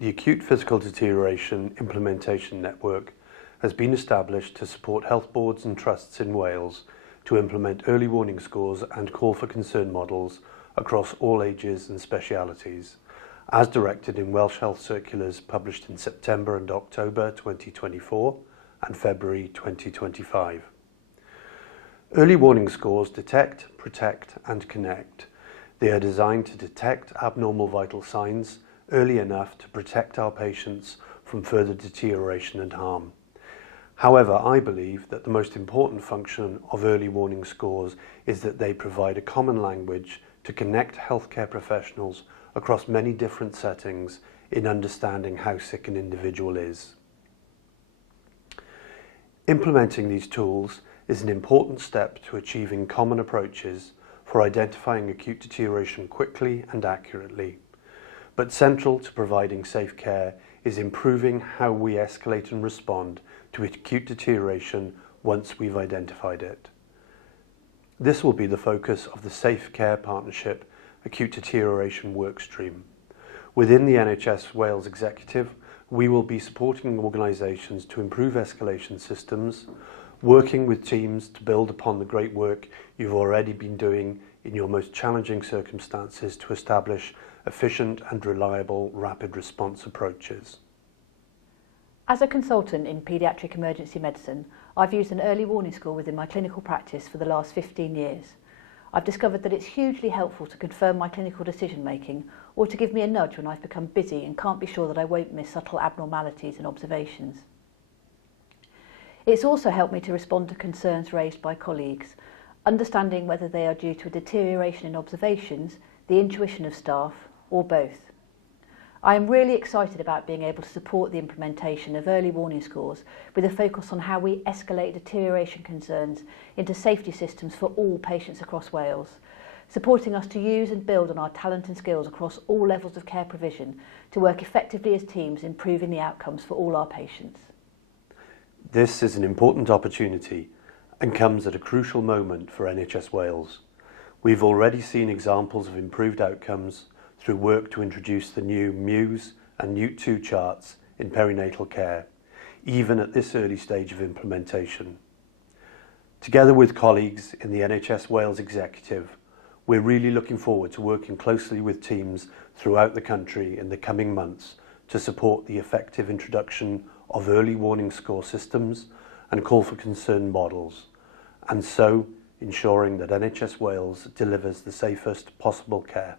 The Acute Physical Deterioration Implementation Network has been established to support health boards and trusts in Wales to implement early warning scores and call for concern models across all ages and specialities, as directed in Welsh Health Circulars published in September and October 2024 and February 2025. Early warning scores detect, protect and connect. They are designed to detect abnormal vital signs early enough to protect our patients from further deterioration and harm. However, I believe that the most important function of early warning scores is that they provide a common language to connect healthcare professionals across many different settings in understanding how sick an individual is. Implementing these tools is an important step to achieving common approaches for identifying acute deterioration quickly and accurately. But central to providing safe care is improving how we escalate and respond to acute deterioration once we've identified it. This will be the focus of the Safe Care Partnership Acute Deterioration Workstream. Within the NHS Wales Executive, we will be supporting organisations to improve escalation systems, working with teams to build upon the great work you've already been doing in your most challenging circumstances to establish efficient and reliable rapid response approaches. As a consultant in paediatric emergency medicine, I've used an early warning score within my clinical practice for the last 15 years. I've discovered that it's hugely helpful to confirm my clinical decision making or to give me a nudge when I've become busy and can't be sure that I won't miss subtle abnormalities and observations. It's also helped me to respond to concerns raised by colleagues, understanding whether they are due to a deterioration in observations, the intuition of staff, or both. I am really excited about being able to support the implementation of early warning scores with a focus on how we escalate deterioration concerns into safety systems for all patients across Wales, supporting us to use and build on our talent and skills across all levels of care provision to work effectively as teams, improving the outcomes for all our patients. This is an important opportunity and comes at a crucial moment for NHS Wales. We've already seen examples of improved outcomes through work to introduce the new Muse and NEWT2 charts in perinatal care, even at this early stage of implementation. Together with colleagues in the NHS Wales Executive, we're really looking forward to working closely with teams throughout the country in the coming months to support the effective introduction of early warning score systems and call for concern models, and so ensuring that NHS Wales delivers the safest possible care.